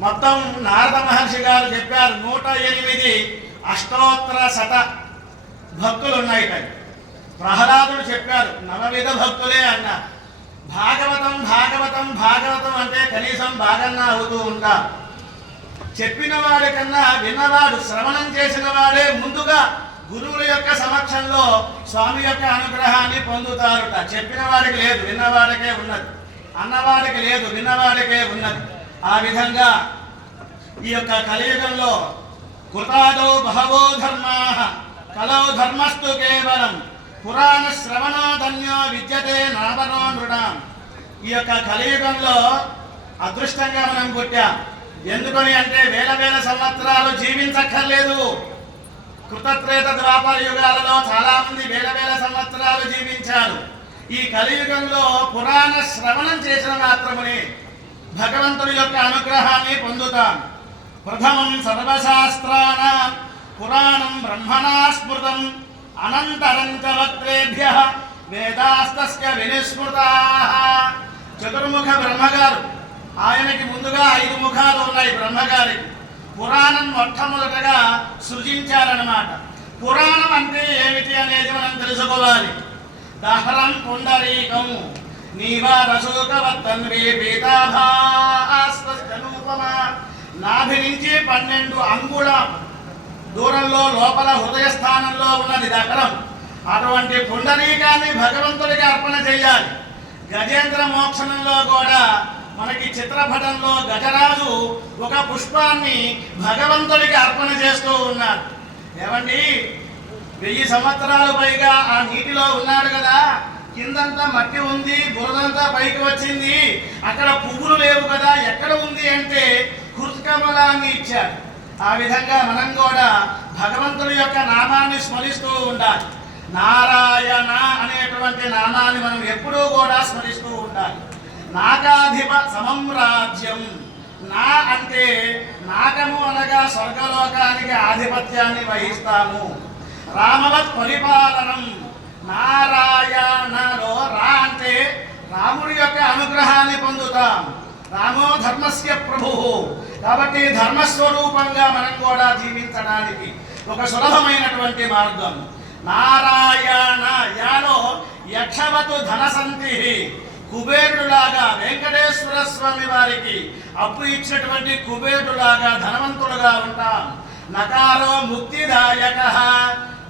మొత్తం నారద మహర్షి గారు చెప్పారు నూట ఎనిమిది అష్టోత్తర శత భక్తులు ఉన్నాయి కానీ ప్రహ్లాదుడు చెప్పారు నవవిధ భక్తులే అన్నారు భాగవతం భాగవతం భాగవతం అంటే కనీసం బాగన్నా అవుతూ ఉంటా. చెప్పిన వాడి కన్నా విన్నవాడు శ్రవణం చేసిన వాడే ముందుగా గురువుల యొక్క సమక్షంలో స్వామి యొక్క అనుగ్రహాన్ని పొందుతారుట. చెప్పిన వాడికి లేదు విన్నవాడికే ఉన్నది. అన్నవాడికి లేదు విన్నవాడికే ఉన్నది. ఆ విధంగా ఈ యొక్క కలియుగంలో కృతాదో బహవో ధర్మా కలో ధర్మస్తు కేవలం పురాణ శ్రవణోధన్యో విద్యతే నాదనో నృణం. ఈ యొక్క కలియుగంలో అదృష్టంగా మనం పుట్టాం. ఎందుకని అంటే వేల వేల సంవత్సరాలు జీవించక్కర్లేదు. కృతత్రేత ద్వాపర యుగాలలో చాలా మంది వేల వేల సంవత్సరాలు జీవించారు. ఈ కలియుగంలో పురాణ శ్రవణం చేసిన మాత్రమునే భగవంతుడి యొక్క అనుగ్రహాన్ని పొందుతాను. ప్రథమం సర్వశాస్త్రాన పురాణం బ్రహ్మణా స్మృతం అనంతరం చ వక్త్రేభ్య వేదాస్తస్య వినిస్మృతా. చతుర్ముఖ బ్రహ్మగారు. ఆయనకి ముందుగా ఐదు ముఖాలు ఉన్నాయి బ్రహ్మగారికి. పురాణం మొట్టమొదటగా సృజించారన్నమాట. పురాణం అంటే ఏమిటి అనేది మనం తెలుసుకోవాలి. దహరం పుండరీకము. నీవారశోకవత్తన్వే పీతాభాస్తనూపమ నాభి నుంచి పన్నెండు అంగుళ దూరంలో లోపల హృదయ స్థానంలో ఉన్నది దహరం అటువంటి పుండరీకాన్ని భగవంతుడికి అర్పణ చేయాలి గజేంద్ర మోక్షణంలో కూడా మనకి చిత్రపటంలో గజరాజు ఒక పుష్పాన్ని భగవంతుడికి అర్పణ చేస్తూ ఉన్నాడు. ఏమండి? వెయ్యి సంవత్సరాలు పైగా ఆ నీటిలో ఉన్నాడు కదా. కిందంతా మట్టి ఉంది బురదంతా పైకి వచ్చింది. అక్కడ పువ్వులు లేవు కదా ఎక్కడ ఉంది అంటే కృతకమలాన్ని ఇచ్చారు. ఆ విధంగా మనం కూడా భగవంతుడి యొక్క నామాన్ని స్మరిస్తూ ఉండాలి. నారాయణ అనేటువంటి నామాన్ని మనం ఎప్పుడూ కూడా స్మరిస్తూ ఉండాలి. నాగాధిప సమం రాజ్యం. నా అంటే నాగము అనగా స్వర్గలోకానికి ఆధిపత్యాన్ని వహిస్తాము. రామవత్ పరిపాలనం. నారాయణలో రా అంటే రాముడి యొక్క అనుగ్రహాన్ని పొందుతాం. రామో ధర్మస్య ప్రభు. కాబట్టి ధర్మస్వరూపంగా మనం కూడా జీవించడానికి ఒక సులభమైనటువంటి మార్గం. నారాయణ యాలో యక్షవతు ధనసంతి. కుబేరులాగా వెంకటేశ్వర స్వామి వారికి అప్పు ఇచ్చినటువంటి కుబేరులాగా ధనవంతులుగా ఉంటాం. నకారో ముక్తిదాయక.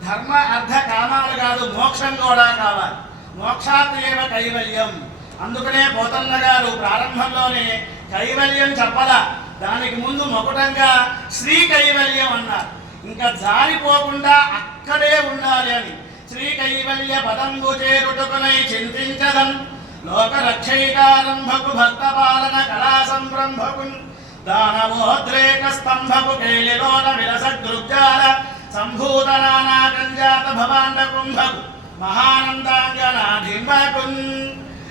ధర్మ అర్థ కామాలు కాదు మోక్షం కూడా కావాలి. మోక్షాత్రేవ కైవల్యం. అందుకనే పోతన్న గారు ప్రారంభంలోనే కైవల్యం చెప్పల. దానికి ముందు మొకటంగా శ్రీ కైవల్యం అన్నారు. ఇంకా జారిపోకుండా అక్కడే ఉండాలి అని. శ్రీ కైవల్య పదంబు చేరుటకునై చింతించదం. లోక రక్షైకారంభకు భక్త పాలన కళా సంరంభకు దానవోద్రేక స్తంభకు కేలిలోన విరస దృగ్జాల సంభూత నానాకంజాత భవాండ కుంభకు మహానందాంగనాధింబకున్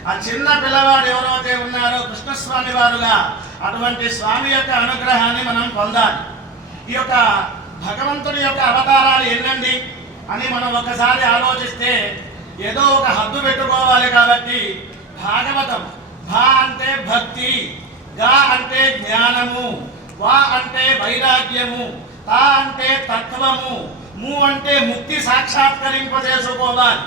ఆ చిన్న పిల్లవాడు ఎవరైతే ఉన్నారో కృష్ణస్వామి వారుగా అటువంటి స్వామి యొక్క అనుగ్రహాన్ని మనం పొందాలి. ఈ యొక్క భగవంతుని యొక్క అవతారాలు ఎన్నండి అని మనం ఒకసారి ఆలోచిస్తే ఏదో ఒక హద్దు పెట్టుకోవాలి కాబట్టి భాగవతం భా అంటే భక్తి గా అంటే జ్ఞానము వా అంటే వైరాగ్యము తా అంటే తత్వము ము అంటే ముక్తి సాక్షాత్కరింపజేసుకోవాలి.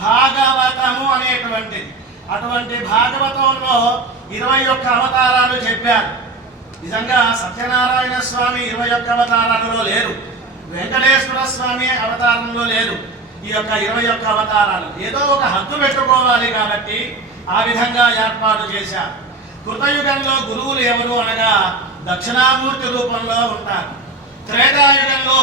భాగవతము అనేటువంటిది. అటువంటి భాగవతంలో ఇరవై ఒక్క అవతారాలు చెప్పారు. నిజంగా సత్యనారాయణ స్వామి ఇరవై ఒక్క అవతారాలలో లేరు. వెంకటేశ్వర స్వామి అవతారంలో లేరు. ఈ యొక్క ఇరవై ఒక్క అవతారాలు. ఏదో ఒక హద్దు పెట్టుకోవాలి కాబట్టి ఆ విధంగా ఏర్పాటు చేశారు. కృతయుగంలో గురువులు ఎవరు అనగా దక్షిణామూర్తి రూపంలో ఉంటారు. త్రేతాయుగంలో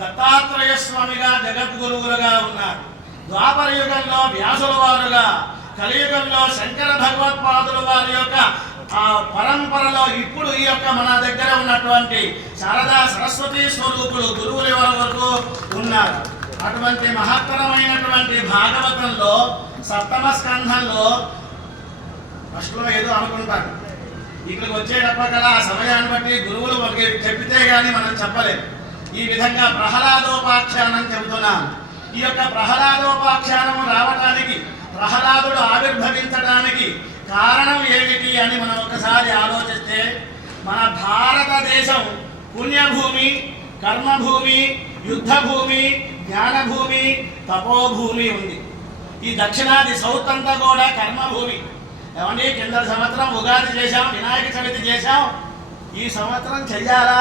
దత్తాత్రేయ స్వామిగా జగద్గురువులుగా ఉన్నారు. ద్వాపర యుగంలో వ్యాసుల వారుగా కలియుగంలో శంకర భగవత్పాదుల వారి యొక్క ఆ పరంపరలో ఇప్పుడు ఈ యొక్క మన దగ్గర ఉన్నటువంటి శారదా సరస్వతి స్వరూపులు గురువుల వరకు ఉన్నారు? అటువంటి మహత్తరమైనటువంటి భాగవతంలో సప్తమ స్కంధంలో ఫస్ట్లో ఏదో అనుకుంటాను. ఇక్కడికి వచ్చేటప్పటికల్లా ఆ సమయాన్ని బట్టి గురువులు మనకి చెప్పితే గాని మనం చెప్పలేం. ఈ విధంగా ప్రహ్లాదోపాఖ్యానం చెబుతున్నాను. ఈ యొక్క ప్రహ్లాదోపాఖ్యానం రావటానికి ప్రహ్లాదుడు ఆవిర్భవించడానికి కారణం ఏమిటి అని మనం ఒకసారి ఆలోచిస్తే మన భారతదేశం పుణ్యభూమి కర్మభూమి యుద్ధభూమి జ్ఞానభూమి తపోభూమి ఉంది. ఈ దక్షిణాది సౌత్ అంతా కూడా కర్మభూమి. ఏమండి కింద సంవత్సరం ఉగాది చేశాం వినాయక చవితి చేశాం. ఈ సంవత్సరం చెయ్యాలా?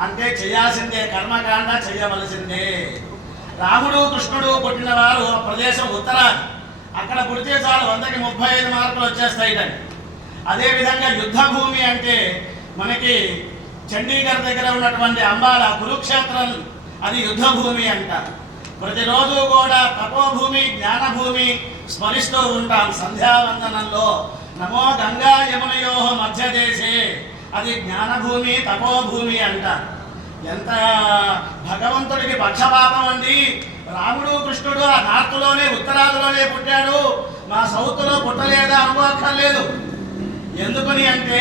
అంటే చేయాల్సిందే కర్మకాండ చేయవలసిందే రాముడు కృష్ణుడు పుట్టిన వారు ఆ ప్రదేశం ఉత్తరాది. అక్కడ పుడితే చాలు వందకి ముప్పై ఐదు మార్కులు వచ్చేస్తాయి దాన్ని అదేవిధంగా యుద్ధ భూమి అంటే మనకి చండీగఢ్ దగ్గర ఉన్నటువంటి అంబాల కురుక్షేత్రం అది యుద్ధ భూమి అంటారు ప్రతిరోజు కూడా తపోభూమి జ్ఞానభూమి స్మరిస్తూ ఉంటాం సంధ్యావందనంలో. నమో గంగా యమునయో మధ్యదేశే. అది జ్ఞానభూమి తపోభూమి అంటారు ఎంత భగవంతుడికి పక్షపాతం అండి. రాముడు కృష్ణుడు ఆ నార్త్లోనే ఉత్తరాదిలోనే పుట్టాడు. మా సౌత్లో పుట్టలేదా అనుకోక్కర్లేదు ఎందుకని అంటే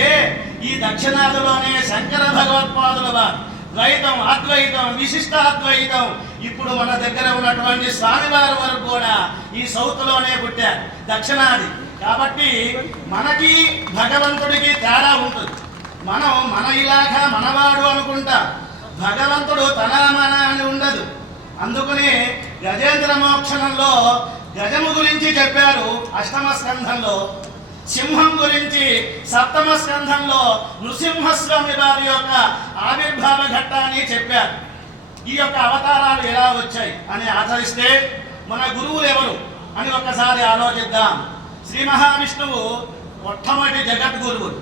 ఈ దక్షిణాదిలోనే శంకర భగవత్పాదుల వారు ద్వైతం అద్వైతం విశిష్ట అద్వైతం. ఇప్పుడు మన దగ్గర ఉన్నటువంటి స్వామివారి వరకు కూడా ఈ సౌత్లోనే పుట్టారు. దక్షిణాది. కాబట్టి మనకి భగవంతుడికి తేడా ఉంటుంది. మనం మన ఇలాఖ మనవాడు అనుకుంటా. భగవంతుడు తన మన అని ఉండదు. అందుకనే గజేంద్ర మోక్షణంలో గజము గురించి చెప్పారు అష్టమ స్కంధంలో. సింహం గురించి సప్తమ స్కంధంలో నృసింహస్వామి వారి యొక్క ఆవిర్భావ ఘట్టాన్ని చెప్పారు. ఈ యొక్క అవతారాలు ఎలా వచ్చాయి అని ఆచరిస్తే మన గురువులు ఎవరు అని ఒక్కసారి ఆలోచిద్దాం. శ్రీ మహావిష్ణువు మొట్టమొదటి జగద్గురువులు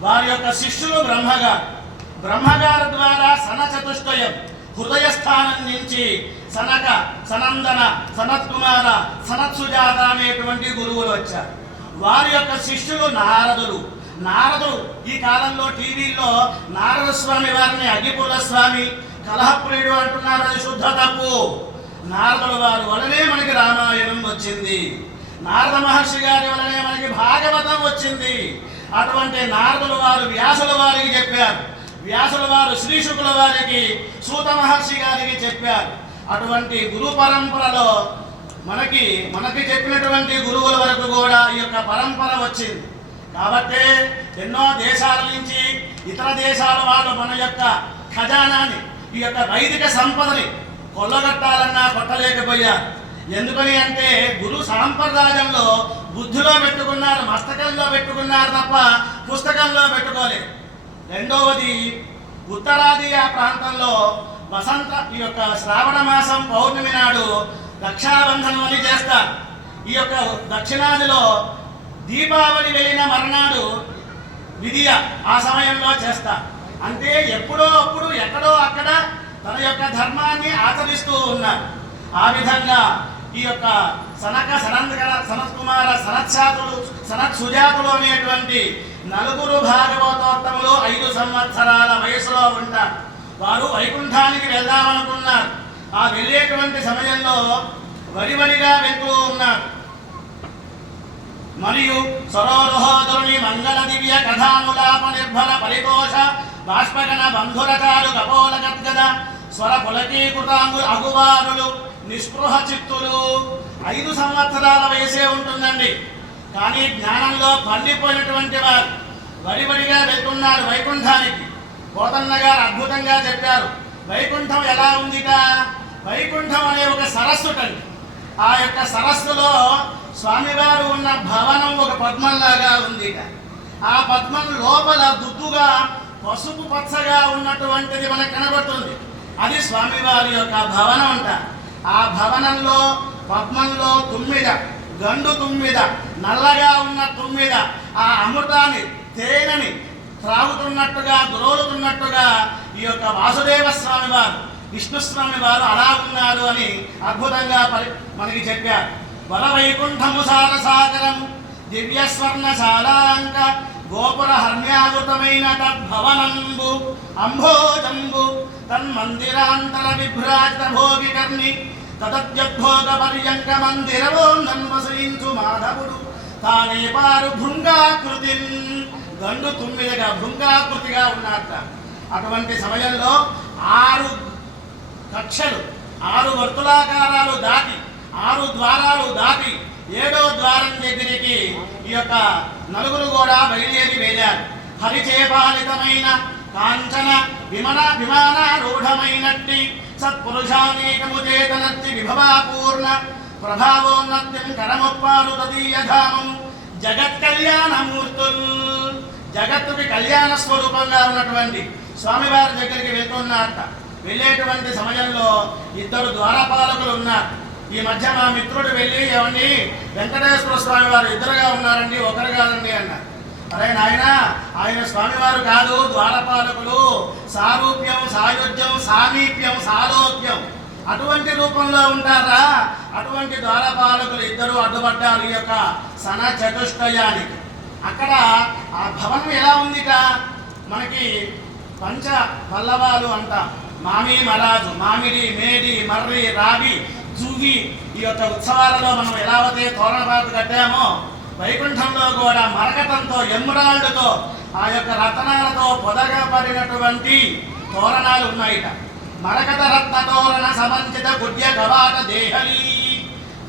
వారి యొక్క శిష్యులు బ్రహ్మగారు. బ్రహ్మగారు ద్వారా సన చతుష్టయం హృదయ స్థానం నుంచి సనక సనందన సనత్కుమార సనత్ సుజాత అనేటువంటి గురువులు వచ్చారు. వారి యొక్క శిష్యులు నారదులు. నారదుడు ఈ కాలంలో టీవీలో నారద స్వామి వారిని అగ్గిపూల స్వామి కలహప్రియుడు అంటున్నారు అది శుద్ధ తప్పు. నారదుల వారి వలనే మనకి రామాయణం వచ్చింది. నారద మహర్షి గారి వలనే మనకి భాగవతం వచ్చింది. అటువంటి నారదుల వారు వ్యాసుల వారికి చెప్పారు. వ్యాసుల వారు శ్రీశుకుల వారికి సూత మహర్షి గారికి చెప్పారు. అటువంటి గురు పరంపరలో మనకి మనకి చెప్పినటువంటి గురువుల వరకు కూడా ఈ యొక్క పరంపర వచ్చింది. కాబట్టి ఎన్నో దేశాల నుంచి ఇతర దేశాల వాళ్ళు మన యొక్క ఖజానాని ఈ యొక్క వైదిక సంపదని కొల్లగట్టాలన్నా కొట్టలేకపోయా. ఎందుకని అంటే గురు సాంప్రదాయంలో బుద్ధిలో పెట్టుకున్నారు మస్తకంలో పెట్టుకున్నారు తప్ప పుస్తకంలో పెట్టుకోలేదు. రెండవది ఉత్తరాది ఆ ప్రాంతంలో వసంత ఈ యొక్క శ్రావణ మాసం పౌర్ణమి నాడు రక్షాబంధనం అని చేస్తారు. ఈ యొక్క దక్షిణాదిలో దీపావళి వెళ్ళిన మర్నాడు విధియ ఆ సమయంలో చేస్తారు. అంటే ఎప్పుడో అప్పుడు ఎక్కడో అక్కడ తన యొక్క ధర్మాన్ని ఆచరిస్తూ ఉన్నారు ఆ విధంగా ఈ యొక్క సనక సనందకర సనత్కుమార సనత్సాతులు సనత్ సుజాతులు అనేటువంటి నలుగురు భాగవతోత్తములు ఐదు సంవత్సరాల వయసులో ఉంటారు. వారు వైకుంఠానికి వెళ్దామనుకున్నారు. ఆ వెళ్ళేటువంటి సమయంలో వరివరిగా వెళ్తూ ఉన్నారు. మరియు సరోరుహోదరుని మంగళ దివ్య కథానులాప నిర్భర పరితోష బాష్పగణ బంధురకాలు కపోల గద్గద స్వర పులకీకృతాంగు అగువారులు నిస్పృహ చిత్తులు. ఐదు సంవత్సరాల వయసే ఉంటుందండి. కానీ జ్ఞానంలో పండిపోయినటువంటి వారు వడివడిగా వెళ్తున్నారు వైకుంఠానికి. కోతన్న గారు అద్భుతంగా చెప్పారు వైకుంఠం ఎలా ఉందిట? వైకుంఠం అనే ఒక సరస్సుటండి. ఆ యొక్క సరస్సులో స్వామివారు ఉన్న భవనం ఒక పద్మంలాగా ఉంది ఆ పద్మం లోపల దుద్దుగా పసుపు పచ్చగా ఉన్నటువంటిది మనకు కనబడుతుంది. అది స్వామివారి యొక్క భవనం అంట. ఆ భవనంలో పద్మంలో తుమ్మిద గండు తుమ్మిద నల్లగా ఉన్న తుమ్మిద ఆ అమృతాన్ని తేనెని త్రాగుతున్నట్టుగా ద్రోలుతున్నట్టుగా ఈ యొక్క వాసుదేవ స్వామి వారు విష్ణుస్వామి వారు అలా ఉన్నారు అని అద్భుతంగా పరి మనకి చెప్పారు. వర వైకుంఠము సారసాగరము దివ్య స్వర్ణశాలాంక గోపుర హర్మ్యావృతమైన తద్భవనంబు అంభోజంబు తన్మందిరాంతర విభ్రాజిత భోగికర్ణి తదత్యద్భోగ పర్యంక మందిరవోం నన్వసయించు మాధవుడు. తానే పారు భృంగాకృతి గండు తుమ్మిదిగా భృంగాకృతిగా ఉన్నట్ట అటువంటి సమయంలో ఆరు కక్షలు ఆరు వర్తులాకారాలు దాటి ఆరు ద్వారాలు దాటి ఏడో ద్వారం దగ్గరికి ఈ యొక్క నలుగురు కూడా బయలుదేరి వెళ్ళారు. హరిచేపాలితమైన కాంచన విమన విమానారూఢమైనట్టి సత్పురుషానేకము చేతనత్తి విభవాపూర్ణ ప్రభావోన్నత్యం కరమొప్పారు తదీయధామం జగత్ కళ్యాణమూర్తులు జగత్తుకి కళ్యాణ స్వరూపంగా ఉన్నటువంటి స్వామివారి దగ్గరికి వెళ్తున్నారట వెళ్ళేటువంటి సమయంలో ఇద్దరు ద్వారపాలకులు ఉన్నారు. ఈ మధ్య మా మిత్రుడు వెళ్ళి ఏమండి? వెంకటేశ్వర స్వామి వారు ఇద్దరుగా ఉన్నారండి ఒకరు కాదండి అన్నారు అరే నాయన ఆయన స్వామివారు కాదు ద్వారపాలకులు. సారూప్యం సాయుధ్యం సామీప్యం సాలోక్యం. అటువంటి రూపంలో ఉంటారా? అటువంటి ద్వారపాలకులు ఇద్దరు అడ్డుపడ్డారు ఈ యొక్క సన చతుష్టయానికి. అక్కడ ఆ భవనం ఎలా ఉందిట? మనకి పంచ పల్లవాలు అంట. మామి మరాజు మామిడి మేడి మర్రి రావి జూగి ఈ యొక్క ఉత్సవాలలో మనం ఎలా తోరణపాత కట్టామో వైకుంఠంలో కూడా మరకతంతో ఎమ్రాళ్ళతో ఆ యొక్క రతనాలతో పొదగబడినటువంటి తోరణాలు ఉన్నాయిట. మరకత రత్న తోరణ సమంచిత గుడ్య కవాట దేహలి.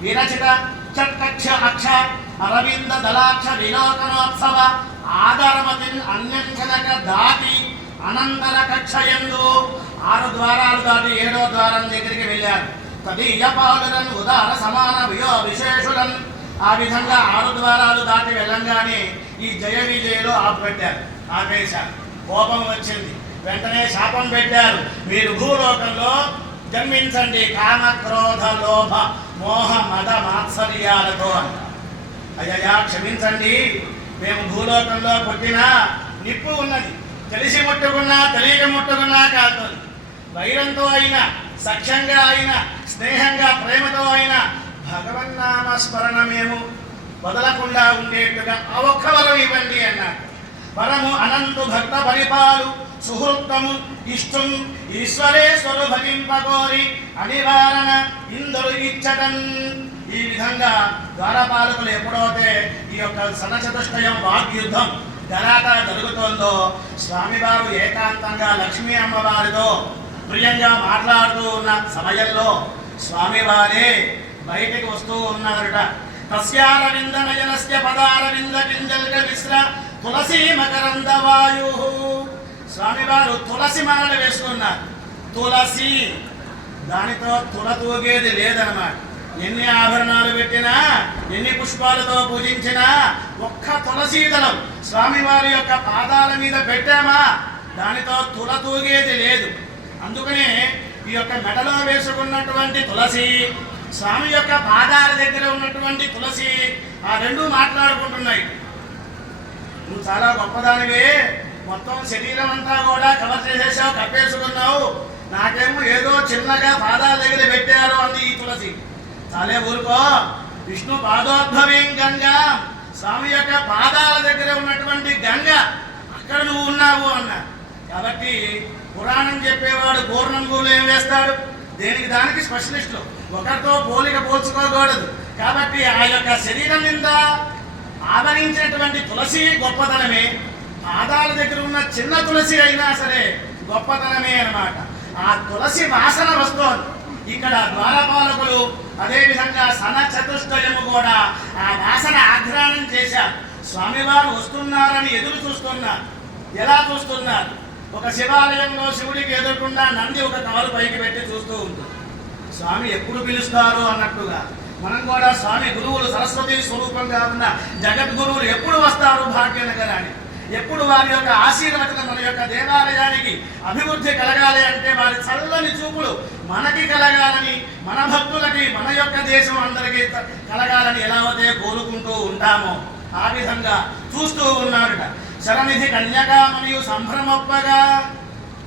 విరచిత చట్కక్ష అక్ష అరవింద దళాక్ష విలోకనోత్సవ ఆధారమతిన్ అన్యంకనక దాటి అనంతర కక్షయందు ఆరు ద్వారాలు దాటి ఏడో ద్వారం దగ్గరికి వెళ్ళారు. తదీయ పాలురన్ ఉదార సమాన వియో విశేషులను ఆ విధంగా ఆరు ద్వారాలు దాటి వెళ్ళంగానే ఈ జయ విజయలో ఆపుపెట్టారు. ఆపేశారు. కోపం వచ్చింది. వెంటనే శాపం పెట్టారు. మీరు భూలోకంలో జన్మించండి. కామ క్రోధ లోభ మోహ మద మాత్సర్యాలతో అయ్యా క్షమించండి. మేము భూలోకంలో పుట్టినా నిప్పు ఉన్నది. తెలిసి ముట్టుకున్నా తెలియక ముట్టుకున్నా కాదు. వైరంతో అయినా సఖ్యంగా అయినా స్నేహంగా ప్రేమతో అయినా భగవన్నామ స్మరణ మేము వదలకుండా ఉండేట్టుగా ఆ ఒక్క వరం ఇవ్వండి అన్నాడు. వరము అనంతు భక్త పరిపాలు సుహృత్తము ఇష్టం ఈశ్వరేశ్వరు భజింపగోరి అనివారణ ఇందరు ఇచ్చటం. ఈ విధంగా ద్వారపాలకులు ఎప్పుడైతే ఈ యొక్క సనచతుష్టయం వాగ్యుద్ధం ధరాట జరుగుతోందో స్వామివారు ఏకాంతంగా లక్ష్మీ అమ్మవారితో ప్రియంగా మాట్లాడుతూ ఉన్న సమయంలో స్వామివారే బయటికి వస్తూ ఉన్నారట. తస్యారవింద నయనస్య పదారవింద కింజల్క మిశ్ర తులసి మకరంద వాయు స్వామివారు తులసి మాలలు వేసుకున్నారు. తులసి! దానితో తుల తూగేది లేదనమాట ఎన్ని ఆభరణాలు పెట్టినా ఎన్ని పుష్పాలతో పూజించినా ఒక్క తులసీ దళం స్వామివారి యొక్క పాదాల మీద పెట్టామా? దానితో తుల తూగేది లేదు. అందుకనే ఈ యొక్క మెడలో వేసుకున్నటువంటి తులసి స్వామి యొక్క పాదాల దగ్గర ఉన్నటువంటి తులసి ఆ రెండు మాట్లాడుకుంటున్నాయి. నువ్వు చాలా గొప్పదానివే. మొత్తం శరీరం అంతా కూడా కవర్ చేసేసావు కప్పేసుకున్నావు. నాకేమో ఏదో చిన్నగా పాదాల దగ్గర పెట్టారు అంది ఈ తులసి. చాలే ఊరుకో. విష్ణు పాదోద్భవేం గంగ. స్వామి యొక్క పాదాల దగ్గర ఉన్నటువంటి గంగ. అక్కడ నువ్వు ఉన్నావు అన్న. కాబట్టి పురాణం చెప్పేవాడు పూర్ణం పూలు ఏం వేస్తాడు? దేనికి దానికి స్పెషలిస్టులు. ఒకరితో పోలిక పోల్చుకోకూడదు. కాబట్టి ఆ యొక్క శరీరం నింద ఆదరించినటువంటి తులసి గొప్పతనమే. పాదాల దగ్గర ఉన్న చిన్న తులసి అయినా సరే గొప్పతనమే అన్నమాట. ఆ తులసి వాసన వస్తోంది. ఇక్కడ ద్వారపాలకులు అదేవిధంగా సన చతుష్టయము కూడా ఆ వాసన ఆఘ్రానం చేశారు. స్వామివారు వస్తున్నారని ఎదురు చూస్తున్నారు. ఎలా చూస్తున్నారు? ఒక శివాలయంలో శివుడికి ఎదురకుండా నంది ఒక కవలు పైకి పెట్టి చూస్తూ ఉంటుంది. స్వామి ఎప్పుడు పిలుస్తారు అన్నట్టుగా. మనం కూడా స్వామి గురువులు సరస్వతి స్వరూపంగా ఉన్న జగద్గురువులు ఎప్పుడు వస్తారు భాగ్యనగరానికి? ఎప్పుడు వారి యొక్క ఆశీర్వచనం మన యొక్క దేవాలయానికి అభివృద్ధి కలగాలి అంటే వారి చల్లని చూపులు మనకి కలగాలని మన భక్తులకి మన యొక్క దేశం అందరికీ కలగాలని ఎలా అయితే కోరుకుంటూ ఉంటామో ఆ విధంగా చూస్తూ ఉన్నారట. శరనిధి కన్యకామణియు సంభ్రమొప్పగా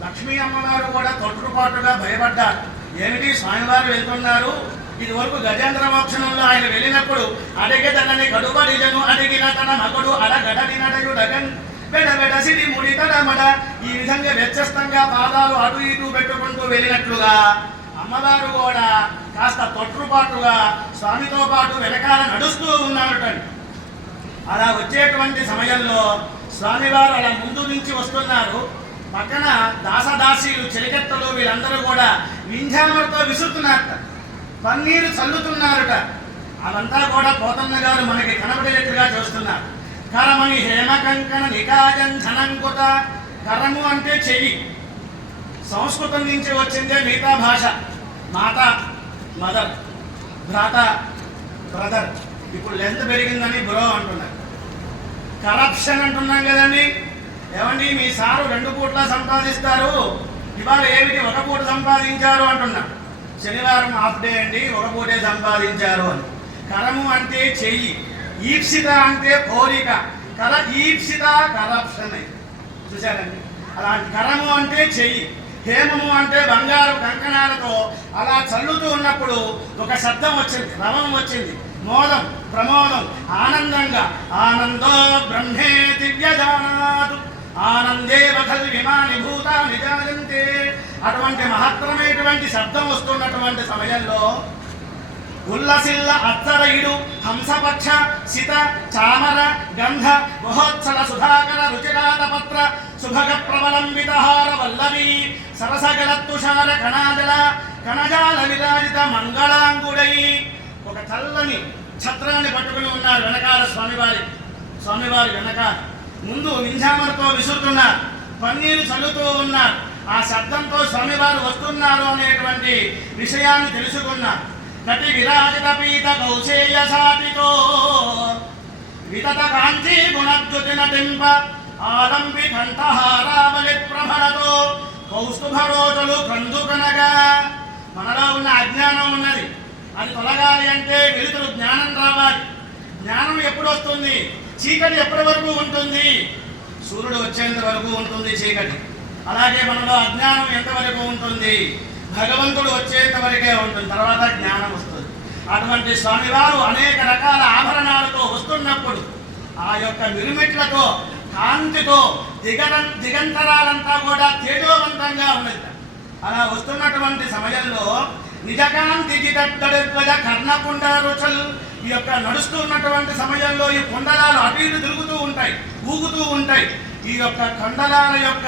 లక్ష్మీ అమ్మవారు కూడా తొట్టుపాటుగా భయపడ్డారు. ఏమిటి? స్వామివారు వెళ్తున్నారు. ఇది వరకు గజేంద్ర మోక్షణంలో ఆయన వెళ్ళినప్పుడు అడిగేదనని గడుబడిజను అడిగిన తన మగుడు అడగడని నడయుడగన్ బెడ బెడ సిడి ముడి తడమడ ఈ విధంగా వ్యత్యస్తంగా పాదాలు అటు ఇటు పెట్టుకుంటూ వెళ్ళినట్లుగా అమ్మవారు కూడా కాస్త తొట్టుపాటుగా స్వామితో పాటు వెనకాల నడుస్తూ ఉన్నారటండి. అలా వచ్చేటువంటి సమయంలో స్వామివారు అలా ముందు నుంచి వస్తున్నారు. పక్కన దాసదాసీలు చెలికత్తలు వీళ్ళందరూ కూడా వింధ్యామలతో విసురుతున్నారట. పన్నీరు చల్లుతున్నారట. అవంతా కూడా పోతన్న గారు మనకి కనబడేట్టుగా చూస్తున్నారు. కరమణి హేమకంకణ నికాజం ధనంకుత. కరము అంటే చెయ్యి సంస్కృతం నుంచి వచ్చిందే మిగతా భాష. మాత మదర్ భ్రాత బ్రదర్. ఇప్పుడు లెంత్ పెరిగిందని బ్రో అంటున్నారు. కరప్షన్ అంటున్నాం కదండి. ఏమండి మీ సారు రెండు పూట్ల సంపాదిస్తారు. ఇవాళ ఏమిటి ఒక పూట సంపాదించారు అంటున్నా. శనివారం హాఫ్ డే అండి ఒక పూటే సంపాదించారు అని. కరము అంటే చెయ్యి ఈప్సిత అంటే కోరిక. కర ఈప్సిత కరప్షన్. చూశారండి? అలాంటి కరము అంటే చెయ్యి హేమము అంటే బంగారు కంకణాలతో అలా చల్లుతూ ఉన్నప్పుడు ఒక శబ్దం వచ్చింది రవం వచ్చింది. మోదం ప్రమోదం ఆనందంగా. ఆనందో బ్రహ్మే దివ్యజానాతు. ఆనందే వఖల్ విమాని భూతాన్ని జాయంతే అటువంటి మహత్తరమైనటువంటి శబ్దం వస్తున్నటువంటి సమయంలో ఉల్లసిల్ల అత్తరయుడు హంసపక్ష సిత చామర గంధ మహోత్సల సుధాకర రుచిరాతపత్ర సుభగ ప్రవలంబితహార వల్లవి సరసగల తుషార కణాజల కణజాల విరాజిత మంగళాంగుడై ఒక చల్లని ఛత్రాన్ని పట్టుకుని ఉన్నారు వెనకాల స్వామివారి. స్వామివారి వెనక ముందు నింజామరతో విసురుతున్నారు. పన్నీరు చల్లుతూ ఉన్నారు. ఆ శబ్దంతో స్వామివారు వస్తున్నారు అనేటువంటి విషయాన్ని తెలుసుకున్నారు. నటి విరాజిత పీత కౌశేయ సాటితో వితత కాంతి గుణద్యుతి నటింప ఆలంబి కంఠహారావళి ప్రభలతో కౌస్తుభ రోజులు కందుకనగా. మనలో ఉన్న అజ్ఞానం ఉన్నది. అది తొలగాలి అంటే వెలుతురు జ్ఞానం రావాలి. జ్ఞానం ఎప్పుడు వస్తుంది? చీకటి ఎప్పటి వరకు ఉంటుంది? సూర్యుడు వచ్చేంత వరకు ఉంటుంది చీకటి. అలాగే మనలో అజ్ఞానం ఎంతవరకు ఉంటుంది? భగవంతుడు వచ్చేంత వరకే ఉంటుంది. తర్వాత జ్ఞానం వస్తుంది. అటువంటి స్వామివారు అనేక రకాల ఆభరణాలతో వస్తున్నప్పుడు ఆ యొక్క మిరుమిట్లతో కాంతితో దిగర దిగంతరాలంతా కూడా తేజవంతంగా ఉన్నది. అలా వస్తున్నటువంటి సమయంలో నిజకాంతి జితడ్డెద్వజ కర్ణకుండ రుచల్ ఈ యొక్క నడుస్తున్నటువంటి సమయంలో ఈ కొండలాలు అటు ఇటు తిరుగుతూ ఉంటాయి ఊగుతూ ఉంటాయి. ఈ యొక్క కొండలాల యొక్క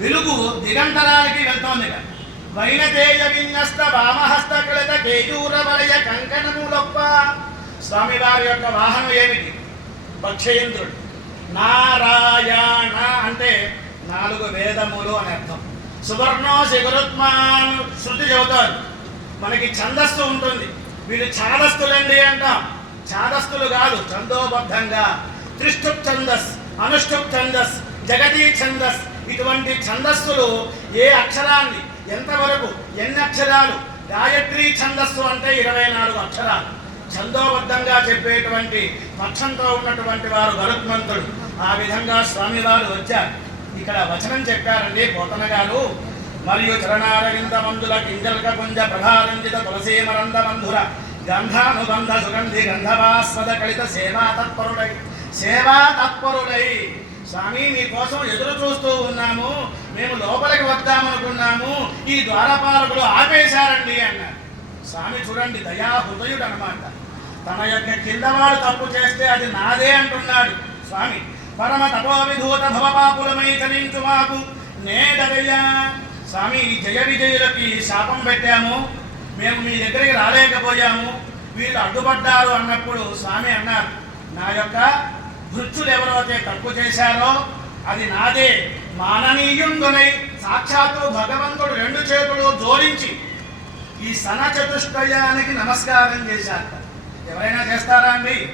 వెలుగు దిగంతరాలకి వెళ్తోంది ఇక. వైనతేజ విన్యస్త వామహస్త కళత కేయూర వలయ కంకణములొప్ప. స్వామివారి యొక్క వాహనం ఏమిటి? పక్షయంద్రుడు నారాయణ అంటే నాలుగు వేదములు అని అర్థం. సువర్ణో శిగురుత్మాన్ శృతి చెబుతారు మనకి ఛందస్సు ఉంటుంది. వీళ్ళు ఛాదస్తులండి అంటాం. ఛాదస్తులు కాదు ఛందోబద్ధంగా. త్రిష్టుప్ ఛందస్ అనుష్టుప్ ఛందస్ జగతీ ఛందస్ ఇటువంటి ఛందస్సులు ఏ అక్షరాన్ని ఎంతవరకు ఎన్ని అక్షరాలు? గాయత్రి ఛందస్సు అంటే ఇరవై నాలుగు అక్షరాలు. ఛందోబద్ధంగా చెప్పేటువంటి పక్షంతో ఉన్నటువంటి వారు గరుత్మంతుడు ఆ విధంగా స్వామివారు వచ్చారు. ఇక్కడ వచనం చెప్పారండి పోతన గారు. మరియు చరణారవింద మందుల కింజల్క గుంజ ప్రభారంజిత తులసీమరంద మంధుర గంధానుబంధ సుగంధి గంధవాస్పద కలిత సేవా తత్పరుడై సేవా తత్పరుడై. స్వామి మీకోసం ఎదురు చూస్తూ ఉన్నాము. మేము లోపలికి వద్దామనుకున్నాము ఈ ద్వారపాలకులు ఆపేశారండి అన్నారు. స్వామి చూడండి దయా హృదయుడు అనమాట తన యొక్క కిందవాడు తప్పు చేస్తే అది నాదే అంటున్నాడు. స్వామి పరమ తపోవిధూత భవపాపులమై చలించు మాకు నేడవయ్యా స్వామి ఈ జయ విజయులకి శాపం పెట్టాము. మేము మీ దగ్గరికి రాలేకపోయాము. వీళ్ళు అడ్డుపడ్డారు అన్నప్పుడు స్వామి అన్నారు నా యొక్క భృత్యులు ఎవరైతే తప్పు చేశారో అది నాదే. మాననీయుండునై సాక్షాత్తు భగవంతుడు రెండు చేతులు జోడించి ఈ సన చతుష్టయానికి నమస్కారం చేశారు. ఎవరైనా చేస్తారా అండి?